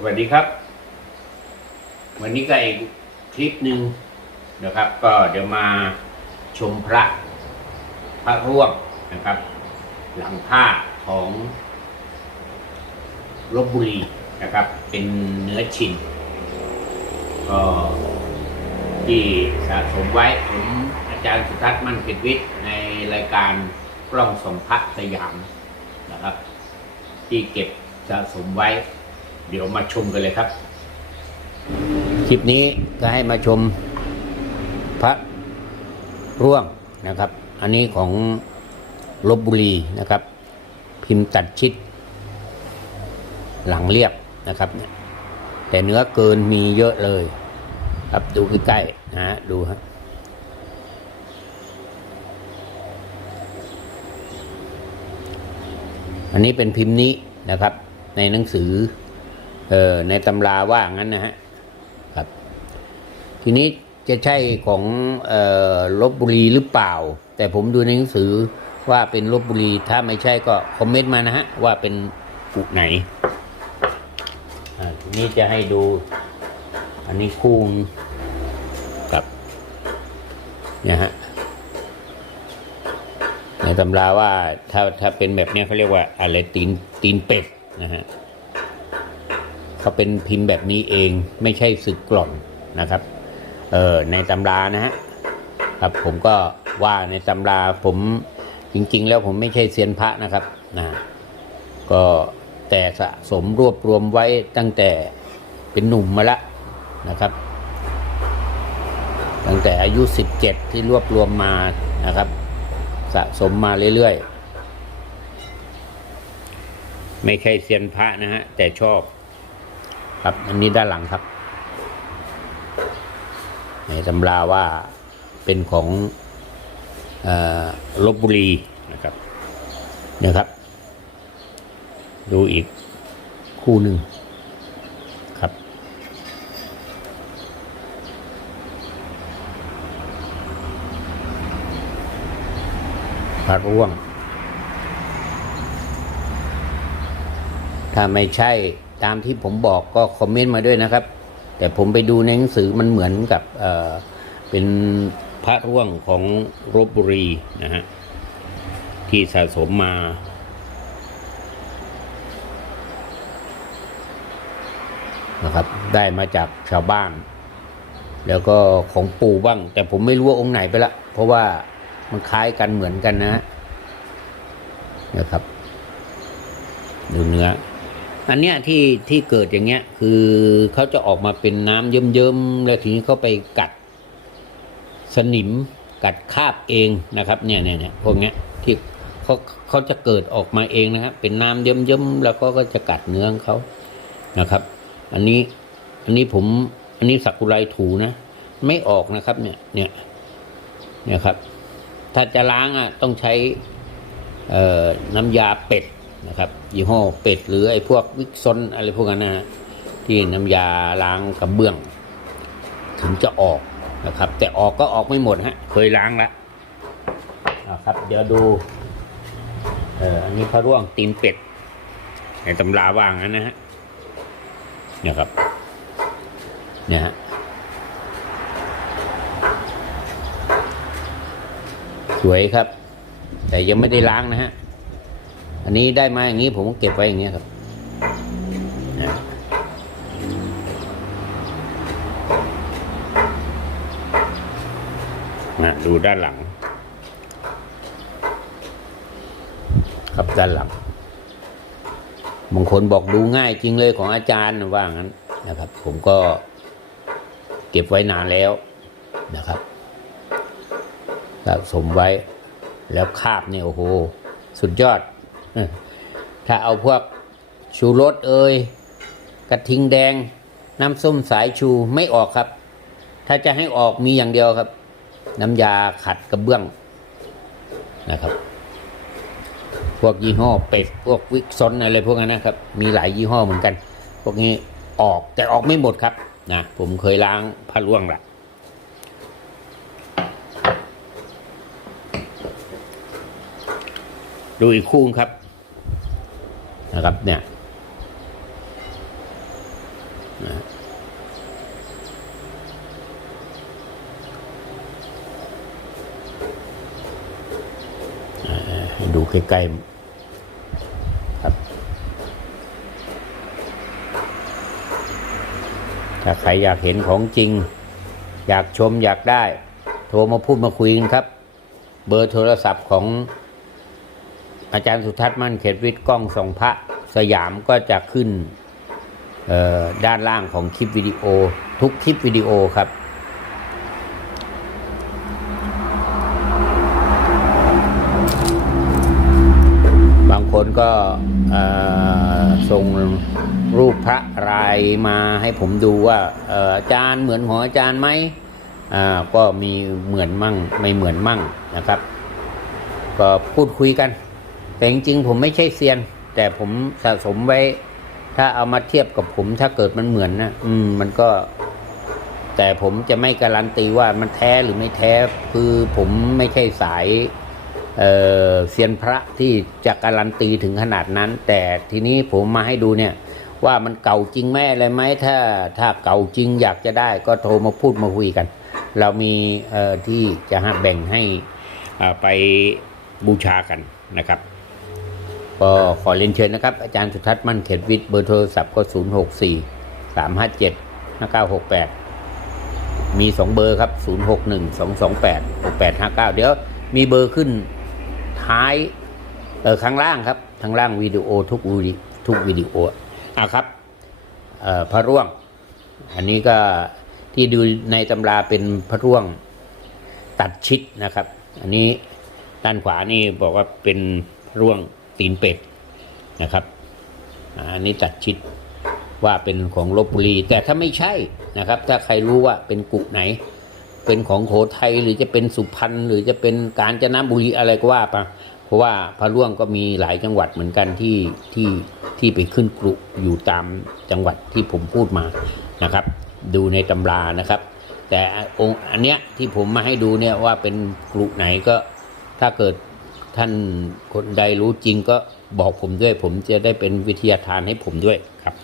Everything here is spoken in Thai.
สวัสดีครับ วันนี้ก็อีกคลิปหนึ่งนะครับ ก็เดี๋ยวมาชมพระพระร่วงนะครับ หลังผ้าของลบบุรีนะครับ เป็นเนื้อชิ้นก็ที่สะสมไว้ผมอาจารย์สุทัศน์มั่นเกยรตวิทย์ในรายการกล้องสมพักสยามนะครับ ที่เก็บสะสมไว้ เดี๋ยวมาชมกันเลยครับ คลิปนี้ก็ให้มาชมพระร่วงนะครับ อันนี้ของลบบุรีนะครับ พิมพ์ตัดชิด หลังเรียบนะครับ แต่เนื้อเกินมีเยอะเลย ครับดูใกล้ๆนะฮะดูฮะอันนี้เป็นพิมพ์นี้นะครับ ในหนังสือ เออในตำราว่างั้นนะฮะครับ ทีนี้จะใช่ของออลบบุรีหรือเปล่า แต่ผมดูในหนังสือว่าเป็นลบบุรีถ้าไม่ใช่ก็คอมเมนต์มานะฮะ ว่าเป็นกุไหนทีนี้จะให้ดู อันนี้คู่กับเนี่ยฮะในตำราว่าถ้าถ้าเป็นแบบนี้เขาเรียกว่าอะไรตีนตีนเป็ดนะฮะ เขาเป็นพิมพ์แบบนี้เองไม่ใช่สึกกล่อนนะครับ เออในตำรานะฮะครับผมก็ว่าในตำราผมจริง ๆ แล้วผมไม่ใช่เซียนพระนะครับนะก็แต่สะสมรวบรวมไว้ตั้งแต่เป็นหนุ่มมาละนะครับ ตั้งแต่อายุ 17 ที่รวบรวมมานะครับ สะสมมาเรื่อยๆ ไม่ใช่เซียนพระนะฮะ แต่ชอบ ครับ อันนี้ด้านหลังครับ ในตำราว่าเป็นของลบบุรีนะครับเนี่ยครับ ดูอีกคู่หนึ่งครับ พระร่วง ถ้าไม่ใช่ ตามที่ผมบอกก็คอมเมนต์มาด้วยนะครับ แต่ผมไปดูในหนังสือมันเหมือนกับเเป็นพระร่วงของรบบุรีนะฮะที่สะสมมานะครับ ได้มาจากชาวบ้าน แล้วก็ของปู่บ้าง แต่ผมไม่รู้ว่าองค์ไหนไปละ เพราะว่ามันคล้ายกันเหมือนกันนะฮะนะครับ ดูเนื้อ อันเนี้ยที่ที่เกิดอย่างเงี้ย คือเขาจะออกมาเป็นน้ำเยิ้มๆแล้วทีนี้เขาไปกัดสนิมกัดคาบเองนะครับเนี่ยเนี่ยเนี่ยพวกเนี้ยที่เขาเขาจะเกิดออกมาเองนะครับเป็นน้ำเยิ้มๆแล้วก็ก็จะกัดเนื้อของเขานะครับ อันนี้อันนี้ผมอันนี้สักุไรถูนะ ไม่ออกนะครับ เนี่ยเนี่ยเนี่ยครับ ถ้าจะล้างอะต้องใช้เอ่อน้ำยาเป็ด นะครับยี่ห้อเป็ดหรือไอ้พวกวิกซนอะไรพวกนั้นนะฮะที่น้ำยาล้างกระเบื้อง ถึงจะออกนะครับ แต่ออกก็ออกไม่หมดฮะเคยล้างแล้วนะครับ เดี๋ยวดูเอออันนี้พระร่วงตีนเป็ดในตำราว่างนั้นนะฮะเนี่ยครับเนี่ยฮะสวยครับ แต่ยังไม่ได้ล้างนะฮะ อันนี้ได้มาอย่างนี้ผมก็เก็บไว้อย่างเงี้ยครับนะนะดูด้านหลัง ครับด้านหลังบางคนบอกดูง่ายจริงเลยของอาจารย์ว่างั้นนะครับ ผมก็เก็บไว้นานแล้วนะครับสะสมไว้แล้วคาบเนี่ยโอ้โห สุดยอด ถ้าเอาพวกชูรสเอ่ยกระทิงแดง น้ำส้มสายชูไม่ออกครับ ถ้าจะให้ออกมีอย่างเดียวครับ น้ำยาขัดกระเบื้องนะครับ พวกยี่ห้อเป็ดพวกวิกซอนอะไรพวกนั้นนะครับ มีหลายยี่ห้อเหมือนกัน พวกนี้ออกแต่ออกไม่หมดครับนะผมเคยล้างผ้าล่วงละดูอีกคู่ครับ นะครับเนี่ยดูใกล้ๆครับ ถ้าใครอยากเห็นของจริง อยากชมอยากได้ โทรมาพูดมาคุยกันครับ เบอร์โทรศัพท์ของ อาจารย์สุทัศน์มั่นเขตวิทย์กล้องส่องพระสยามก็จะขึ้นด้านล่างของคลิปวิดีโอ ทุกคลิปวิดีโอครับ บางคนก็ส่งรูปพระรายมาให้ผมดูว่าอาจารย์เหมือนของอาจารย์ไหมก็มีเหมือนมั่งไม่เหมือนมั่งนะครับ ก็พูดคุยกัน แต่จริงๆผมไม่ใช่เซียน แต่ผมสะสมไว้ ถ้าเอามาเทียบกับผมถ้าเกิดมันเหมือนนะอืม มันก็ แต่ผมจะไม่การันตีว่ามันแท้หรือไม่แท้ คือผมไม่ใช่สายเออเซียนพระที่จะการันตีถึงขนาดนั้น แต่ทีนี้ผมมาให้ดูเนี่ย ว่ามันเก่าจริงไหมอะไรไหมถ้าถ้าเก่าจริงอยากจะได้ ก็โทรมาพูดมาคุยกัน เรามีเออที่จะหาแบ่งให้ไปบูชากันนะครับ ก็ขอเรียนเชิญนะครับ อาจารย์สุทัศน์มั่นเขตวิทย์เบอร์โทรศัพท์ก็ 0 6 4 3 5 7 5 9 6 8 มี 2 เบอร์ครับ 0 6 1 2 2 8 6 8 5 9 เดี๋ยวมีเบอร์ขึ้นท้ายเออข้างล่างครับข้างล่างวิดีโอทุกวิดีทุกวิดีโออะครับเออพระร่วง อันนี้ก็ที่ดูในตำราเป็นพระร่วงตัดชิดนะครับ อันนี้ด้านขวานี่บอกว่าเป็นร่วง ตีนเป็ดนะครับอันนี้ตัดชิดว่าเป็นของลบบุรี แต่ถ้าไม่ใช่นะครับ ถ้าใครรู้ว่าเป็นกุไหน เป็นของโขทัยหรือจะเป็นสุพรรณหรือจะเป็นกาญจนบุรีอะไรก็ว่าไปเพราะว่าพระร่วงก็มีหลายจังหวัดเหมือนกันที่ที่ที่ไปขึ้นกรุอยู่ตามจังหวัดที่ผมพูดมานะครับ ดูในตำรานะครับ แต่องค์อันเนี้ยที่ผมมาให้ดูเนี่ยว่าเป็นกรุไหนก็ถ้าเกิด ท่านคนใดรู้จริงก็บอกผมด้วย ผมจะได้เป็นวิทยาทานให้ผมด้วยครับ